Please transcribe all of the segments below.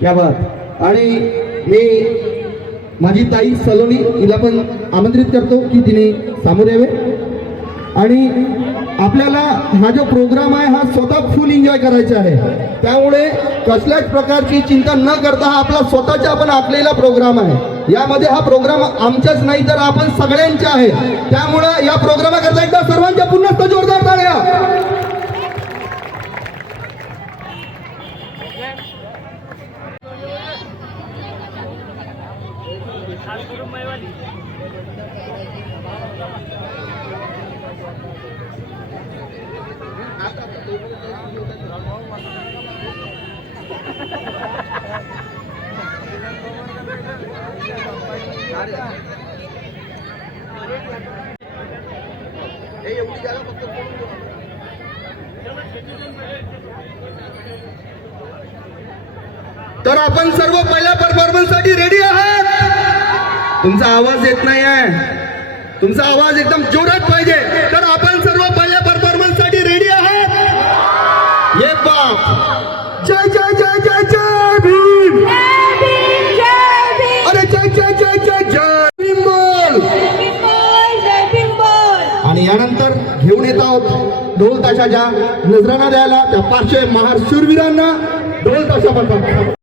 क्या बात. आणि मी माझी ताई सलोनी हिला पण आमंत्रित करतो की तिने सामोरे यावे. आणि आपल्याला हा जो प्रोग्राम आहे हा स्वतः फुल एन्जॉय करायचा आहे. त्यामुळे कसल्याच प्रकारची चिंता न करता हा आपला स्वतःचा आपण आखलेला प्रोग्राम आहे. यामध्ये हा प्रोग्राम आमचाच नाही तर आपण सगळ्यांचा आहे. त्यामुळे या प्रोग्रामाकरता एकदा सर्वांच्या पुन्हा जोरदार टाळ्या. तर आपण सर्व पहिल्या परफॉर्मन्स साठी रेडी आहात. तुमचा आवाज येत नाही आहे. तुमचा आवाज एकदम जोरात पाहिजे. तर आपण सर्व पहिल्या परफॉर्मन्स साठी रेडी आहात. ये बाप. जय जय जय जय जय भीम. अरे जय जय जय जय जय भीम बोल. आणि यानंतर घेऊन येत आहोत ढोल ताशाच्या नजराणा द्यायला त्या पाचशे महार शूरवीरांना ढोल ताशा म्हणतात.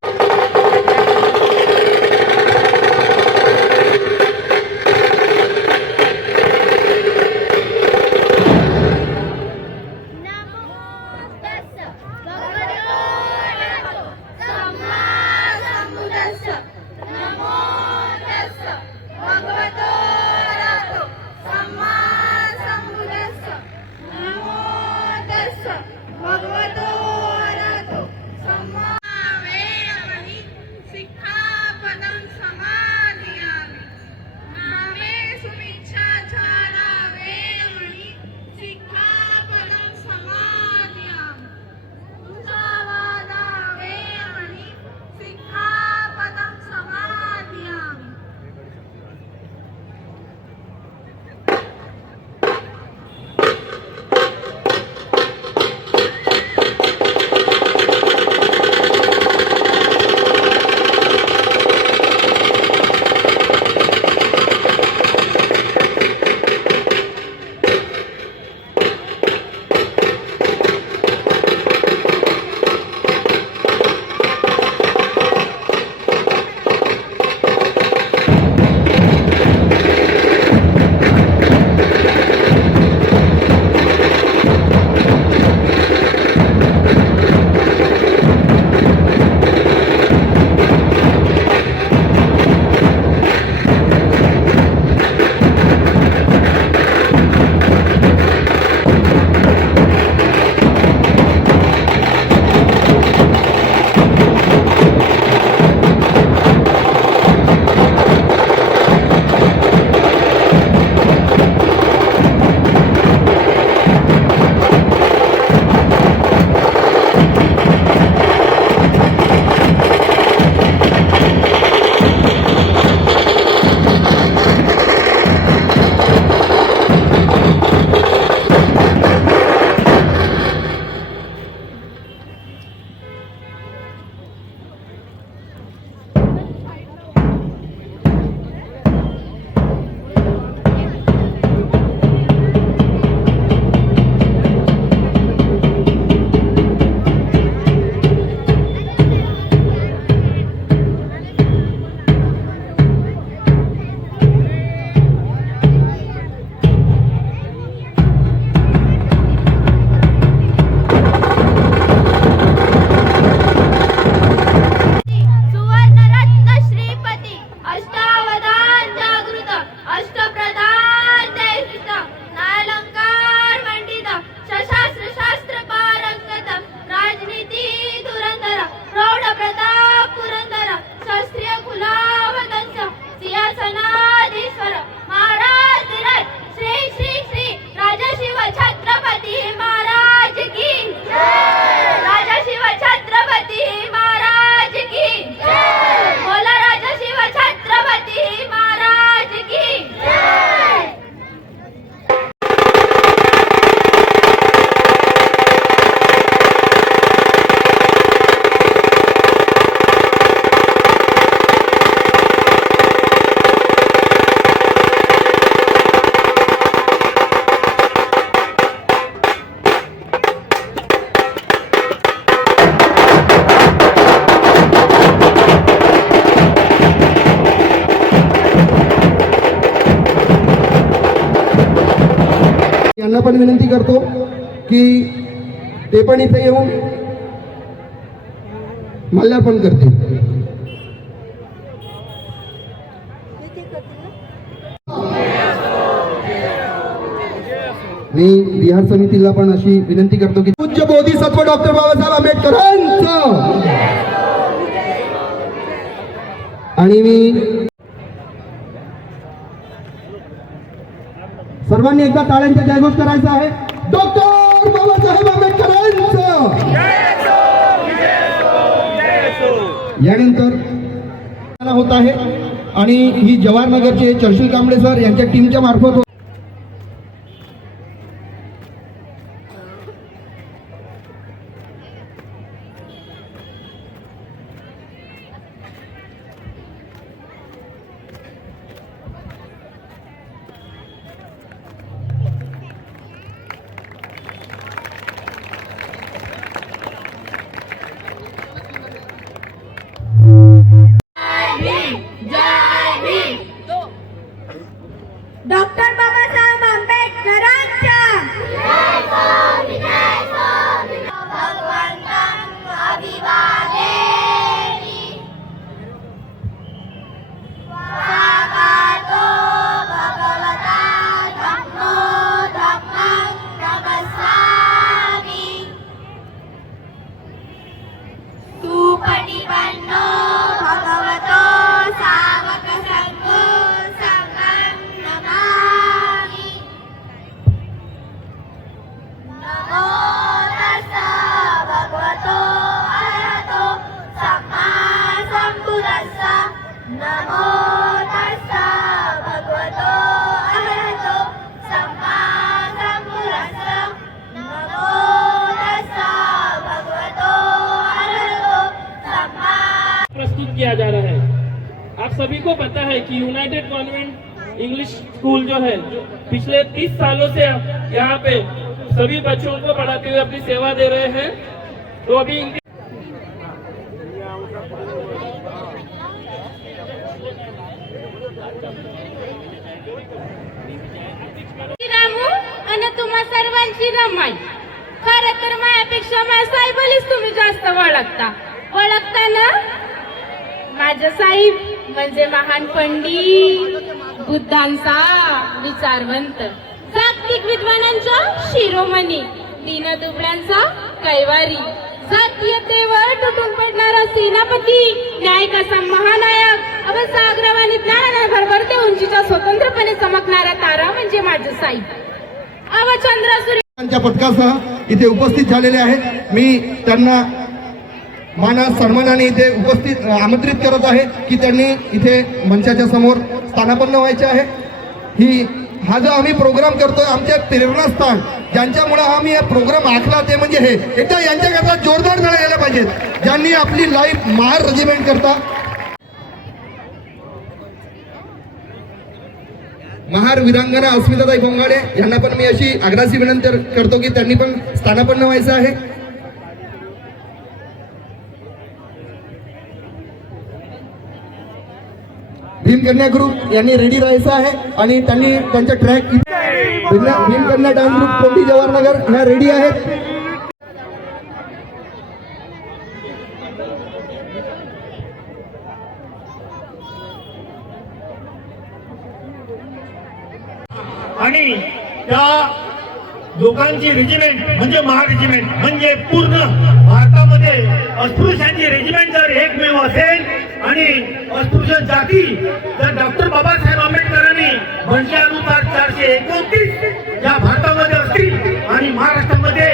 यांना पण विनंती करतो की ते पण इथे येऊन माल्यार्पण करतील. मी बिहार समितीला पण अशी विनंती करतो की पूज्य बोधिसत्व डॉक्टर बाबासाहेब आंबेडकरांचं आणि मी सर्वांनी एकदा टाळ्यांचा जयघोष करायचा आहे. डॉक्टर बाबासाहेब आंबेडकरांचं. यानंतर होत आहे आणि ही जवाहरनगरचे चर्चिल कांबळे सर यांच्या टीमच्या मार्फत डॉक्टर बाबासाहेब आंबेडकरांच्या भगवंतं अभिवादेमि स्वागतो भगवता धम्मो धम्मं नमस्सामि सुपटिपन्नो भगवतो सावक संघो संघं नमामि. नमो तस्सा भगवतो अरहतो सम्मा सम्बुद्धस्सा. नमो तस्सा भगवतो अरहतो सम्मा सम्बुद्धस्सा. नमो तस्सा भगवतो अरहतो सम्मा. प्रस्तुत किया जा रहा है. आप सभी को पता है कि यूनाइटेड कॉन्वेंट इंग्लिश स्कूल जो है पिछले 30 सालों से यहाँ पे सभी बच्चों को पढ़ाते हुए अपनी सेवा दे रहे हैं. तो अभी इनके रामू आणि तुम्हा सर्वांची रमाई. खरं तर माझ्यापेक्षा माझ्या साहेबालीच तुम्ही जास्त ओळखता ना. माझे साहेब म्हणजे महान पंडित, बुद्धांचा विचारवंत, जागतिक विद्वानांचा शिरोमणी, दीनदुबळ्यांचा कैवारी, जातीयतेवर तुटून पडणारा सेनापती, न्यायिकाचा महानायक, अवसाग्रवाणी ज्ञानाने भरभरते उंचीचा स्वतंत्रपणे चमकणारा तारा म्हणजे माझे साहेब. अवचंद्र सूर्य पथकासह इथे उपस्थित झालेले आहेत. मी त्यांना माना सन्मानाने इथे उपस्थित आमंत्रित करत आहे की त्यांनी इथे मंचाच्या समोर स्थानापन्न व्हायचे आहे. हा जो आम्ही प्रोग्राम करतोय आमचे प्रेरणास्थान ज्यांच्यामुळे आम्ही हा प्रोग्राम आखला ते म्हणजे हे एकदा यांच्याकरता जोरदार टाळ्या यायला पाहिजेत ज्यांनी आपली लाईफ महार रेजिमेंट करता महार वीरांगना अस्मिताताई बोंगाडे यांना पण मी अशी आग्रहाची विनंती करतो की त्यांनी पण स्थानापन्न व्हायचं आहे. भीमकन्या ग्रुप यांनी रेडी राहायचं आहे आणि त्यांनी त्यांचा ट्रॅक भीमकन्या डान्स ग्रुप कोटी जवाहरनगर ह्या रेडी आहेत. आणि त्या लोकांची रेजिमेंट म्हणजे महार रेजिमेंट म्हणजे पूर्ण भारतामध्ये अस्पृश्यांची रेजिमेंट जर एकमेव असेल आणि अस्पृश्य जाती जर डॉक्टर बाबासाहेब आंबेडकरांनी म्हटल्यानुसार 429 या भारतामध्ये असतील आणि महाराष्ट्रामध्ये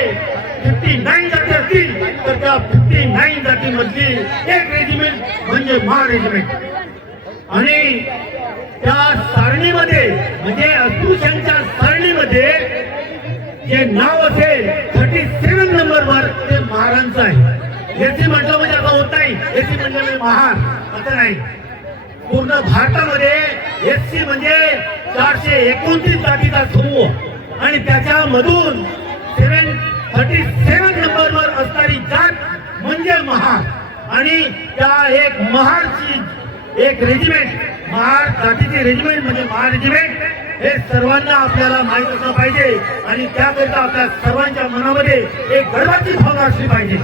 59 जाती असतील तर त्या 59 जातीमधली एक रेजिमेंट म्हणजे महार रेजिमेंट. आणि त्या सारणीमध्ये म्हणजे अस्पृश्यांच्या सारणीमध्ये जे नाव असेल 37 नंबरवर ते महारांचं आहे. एसी म्हटलं म्हणजे आता होत नाही, एसी म्हणजे महार असं नाही. पूर्ण भारतामध्ये एससी म्हणजे 429 जातीचा समूह आणि त्याच्यामधून 37 नंबरवर असणारी जात म्हणजे महार. आणि त्या एक महारची एक रेजिमेंट महार जातीची रेजिमेंट म्हणजे महार रेजिमेंट हे सर्वांना आपल्याला माहीत असलं पाहिजे आणि त्याकरिता आपल्या सर्वांच्या मनामध्ये एक गर्वाची भावना असली पाहिजे.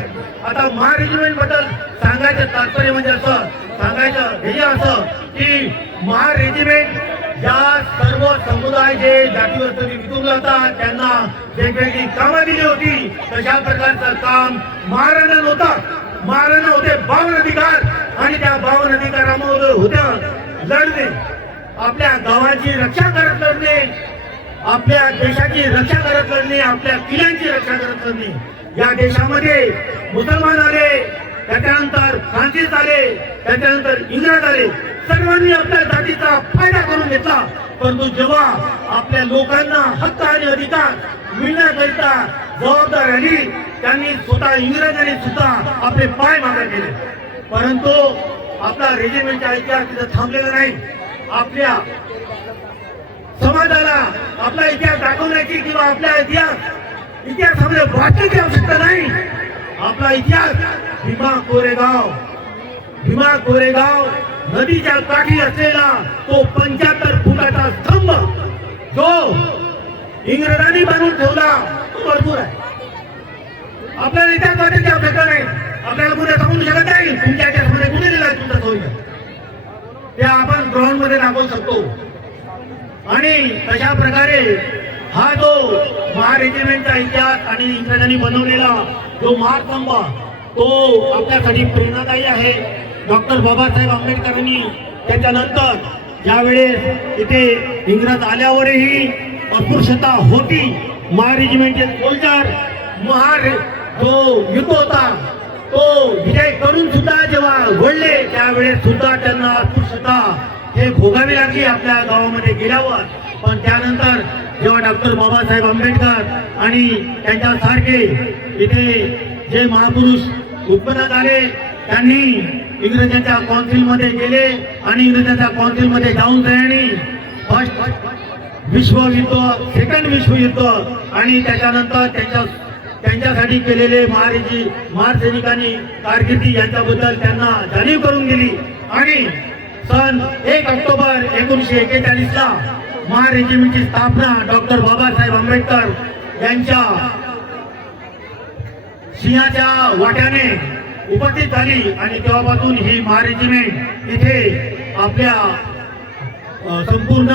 आता महार रेजिमेंट बद्दल सांगायचं तात्पर्य म्हणजे असं सांगायचं ध्येय असं की महार रेजिमेंट ज्या सर्व समुदाय जे जातीवर विखुरले होता त्यांना वेगवेगळी कामं दिली होती, तशा प्रकारचं काम महाराणा नव्हतं. महाराणा होते 52 अधिकार आणि त्या 52 अधिकारामध्ये होतं लढणे, आपल्या गावाची रक्षा करत लढणे, आपल्या देशाची रक्षा करत लढणे, आपल्या किल्ल्यांची रक्षा करत लढणे. या देशामध्ये मुसलमान आले, त्याच्यानंतर फ्रान्सिस आले, त्याच्यानंतर इंग्रज आले, सर्वांनी आपल्या जातीचा फायदा करून घेतला. परंतु जेव्हा आपल्या लोकांना हक्क आणि अधिकार मिळण्याकरिता जबाबदार आली, त्यांनी स्वतः इंग्रजांनी सुद्धा आपले पाय मागे केले. परंतु आपला रेजिमेंटचा इतिहास तिथं थांबलेला नाही. आपल्या समाजाला आपला इतिहास दाखवण्याची किंवा आपल्या इतिहासामध्ये वाचण्याची आवश्यकता नाही. आपला इतिहास भीमा कोरेगाव नदीच्या काठी असलेला तो 75 फुटाचा स्तंभ जो इंग्रजांनी बनवून ठेवला तो भरपूर आहे. आपल्याला इतिहास वाचायची आवश्यकता नाही. आपल्याला कुठे समजू शकत नाही तुमच्या इतिहासामध्ये कुठे दिला आहे तुमचा सोयी, ते आपण ग्राउंड मध्ये दाखवू शकतो. आणि तशा प्रकारे हा जो महार रेजिमेंटचा इतिहास आणि इंग्रजांनी बनवलेला जो महास्तंभ तो आपल्यासाठी प्रेरणादायी आहे. डॉक्टर बाबासाहेब आंबेडकरांनी त्याच्यानंतर ज्यावेळेस इथे इंग्रज आल्यावरही अस्पृश्यता होती, महार रेजिमेंटचे सोल्जर महार जो युद्ध होता तो विजय करून सुद्धा जेव्हा घडले त्यावेळेस सुद्धा त्यांना अस्पृश्यता हे भोगावी लागली आपल्या गावामध्ये गेल्यावर. पण त्यानंतर जेव्हा डॉक्टर बाबासाहेब आंबेडकर आणि त्यांच्यासारखे इथे जे महापुरुष उत्पन्न झाले त्यांनी इंग्रजांच्या काउन्सिलमध्ये गेले आणि इंग्रजांच्या काउन्सिलमध्ये जाऊन त्यांनी फर्स्ट विश्वयुद्ध, सेकंड विश्वयुद्ध आणि त्याच्यानंतर त्यांच्यासाठी केलेले महार सैनिकांनी कारकिर्दी यांच्याबद्दल त्यांना जाणीव करून दिली. आणि सन 1 ऑक्टोबर 1941ला महार रेजिमेंटची स्थापना डॉक्टर बाबासाहेब आंबेडकर यांच्या सिंहाच्या वाट्याने उपस्थित झाली आणि तेव्हापासून ही महार रेजिमेंट इथे आपल्या संपूर्ण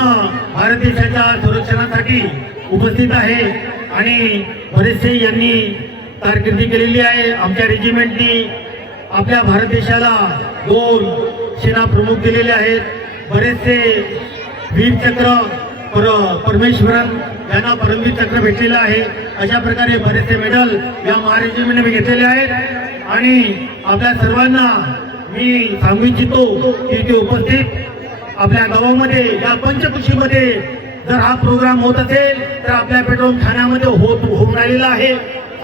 भारत देशाच्या संरक्षणासाठी उपस्थित आहे. आणि बरेचसे यांनी कारकिर्दी केलेली आहे. आमच्या रेजिमेंटनी आपल्या भारत देशाला 2 सेना प्रमुख दिलेले आहेत. बरेचसे वीरचक्र परमेश्वरन यांना परमवीर चक्र भेटलेलं आहे. अशा प्रकारे बरेचसे मेडल या महार रेजिमेंटने घेतलेले आहेत. आणि आपल्या सर्वांना मी सांगू इच्छितो की इथे उपस्थित आपल्या गावामध्ये या पंचकृषीमध्ये जर हा प्रोग्राम होत असेल तर आपल्या पेट्रोल ठाण्यामध्ये होऊन राहिलेला आहे.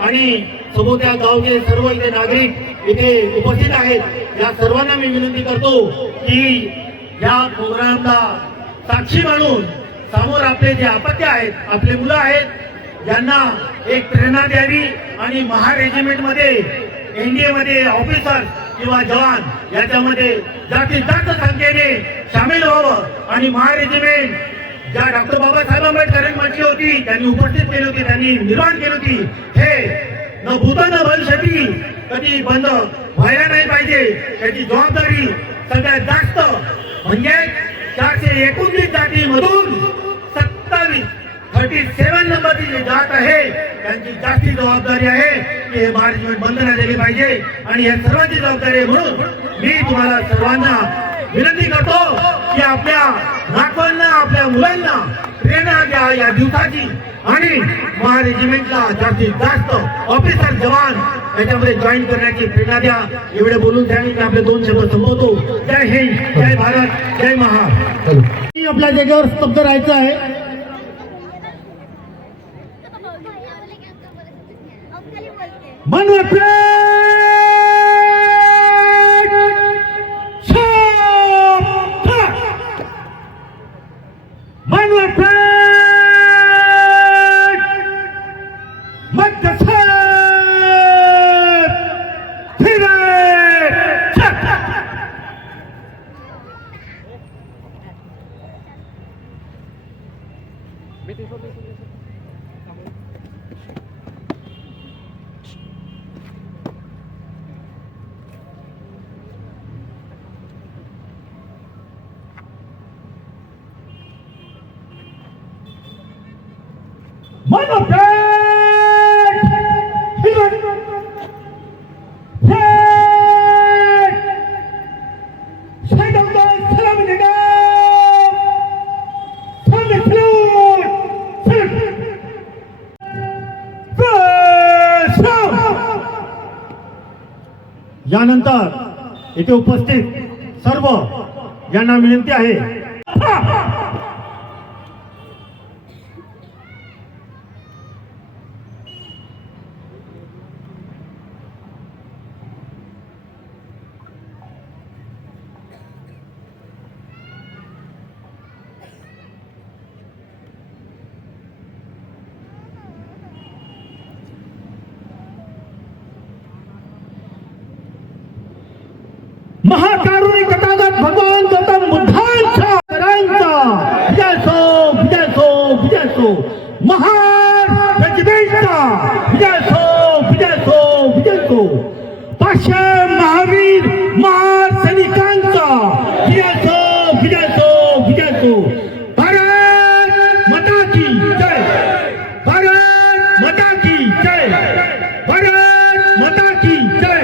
आणि सभोवत्या गावचे सर्व इथे नागरिक इथे उपस्थित आहेत. या सर्वांना मी विनंती करतो की या प्रोग्रामला साक्षी मानून समोर आपले जे अपत्य आहेत, आपले मुलं आहेत, यांना एक प्रेरणा द्यावी आणि महार रेजिमेंटमध्ये एनडीए मध्ये ऑफिसर किंवा जवान याच्यामध्ये जास्तीत जास्त संख्येने सामील व्हावं. आणि महार रेजिमेंट ज्या डॉक्टर बाबासाहेब आंबेडकरांनी म्हटली होती, त्यांनी उपस्थित केली होती, त्यांनी निर्माण केली होती, हे न भूत न भविष्यती कधी बंद व्हायला नाही पाहिजे. त्याची जबाबदारी सगळ्यात जास्त म्हणजे 429 जातीमधून 37 नंबरची जी जात आहे त्यांची जास्ती जबाबदारी आहे की हे महार रेजिमेंट बंद नाही झाली पाहिजे. आणि या सर्वांची जबाबदारी म्हणून मी तुम्हाला सर्वांना विनंती करतो की आपल्या नातवांना, आपल्या मुलांना प्रेरणा द्या या दिवसाची आणि महार रेजिमेंटला जास्तीत जास्त ऑफिसर जवान याच्यामध्ये जॉईन करण्याची प्रेरणा द्या. एवढे बोलून त्यांनी आपले 2 शब्द संपवतो. जय हिंद, जय भारत, जय महार. आपल्या जागेवर स्तब्ध राहायचं आहे. मनवटे यानंतर इथे उपस्थित सर्व यांना विनंती आहे महाकारुणिक तथागत भगवान गौतम बुद्धांच्या करांचा विजय महान रेजिमेंटचा विजय पाचशे महावीर महासैनिकांचा विजय भारत माता की जय, भारत माता की जय, भारत माता की जय।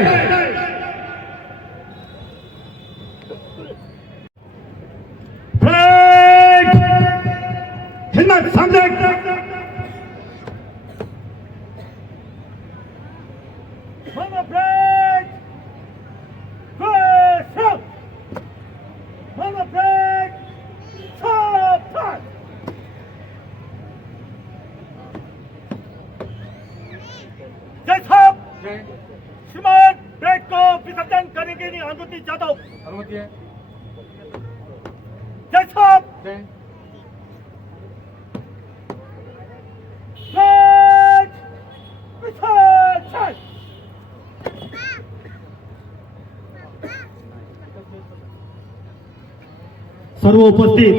हिम्मत सामने जय साहब, श्रीमान ब्रेक को विसर्जन करने के लिए अनुमति चाहता हूँ। अनुमति है। जय साहब, सर्व उपस्थित